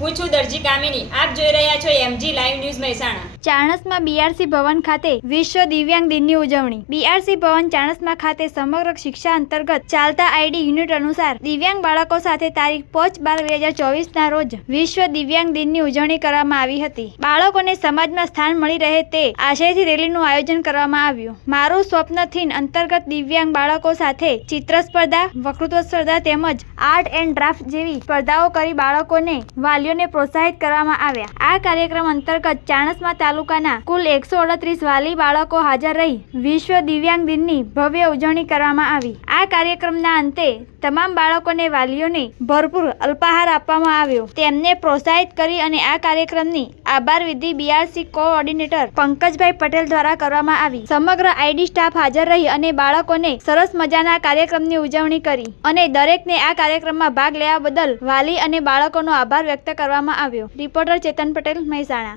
હું છું દરજી કામિની. આપ જોઈ રહ્યા છો MG live news Mehsana. Chanasma BRC ભવન ખાતે વિશ્વ દિવ્યાંગ દિનની ઉજવણી. બીઆરસી ભવન ચાણસમાં ખાતે સમગ્ર શિક્ષા અંતર્ગત ચાલતા આઈડી યુનિટ અનુસાર દિવ્યાંગ બાળકો સાથે તારીખ પાંચ બાર બે હજાર ચોવીસના રોજ વિશ્વ દિવ્યાંગ દિનની ઉજવણી કરવામાં આવી હતી. બાળકોને સમાજમાં સ્થાન મળી રહે તે આશયથી રેલીનું આયોજન કરવામાં આવ્યું. મારું સ્વપ્ન થીન અંતર્ગત દિવ્યાંગ બાળકો સાથે ચિત્ર સ્પર્ધા વક્તૃત્વ સ્પર્ધા તેમજ આર્ટ એન્ડ ડ્રાફ્ટ જેવી સ્પર્ધાઓ કરી બાળકોને, વાલીઓને પ્રોત્સાહિત કરવામાં આવ્યા. આ કાર્યક્રમ અંતર્ગત ચાણસ્મા તાલુકાના કુલ એકસો અડત્રીસ વાલી બાળકો હાજર રહી વિશ્વ દિવ્યાંગ દિનની ભવ્ય ઉજવણી કરવામાં આવી. આ કાર્યક્રમના અંતે તમામ બાળકોને, વાલીઓને ભરપૂર અલ્પાહાર આપવામાં આવ્યો. તેમને પ્રોત્સાહિત કરી અને આ કાર્યક્રમની આભાર વિધિ બીઆરસી કોઓર્ડિનેટર પંકજભાઈ પટેલ દ્વારા કરવામાં આવી. સમગ્ર આઈડી સ્ટાફ હાજર રહી અને બાળકોને સરસ મજાના કાર્યક્રમની ઉજવણી કરી અને દરેકને આ કાર્યક્રમમાં ભાગ લેવા બદલ વાલી અને બાળકોનો આભાર વ્યક્ત કરવામાં આવ્યો. રિપોર્ટર ચેતન પટેલ, મહેસાણા.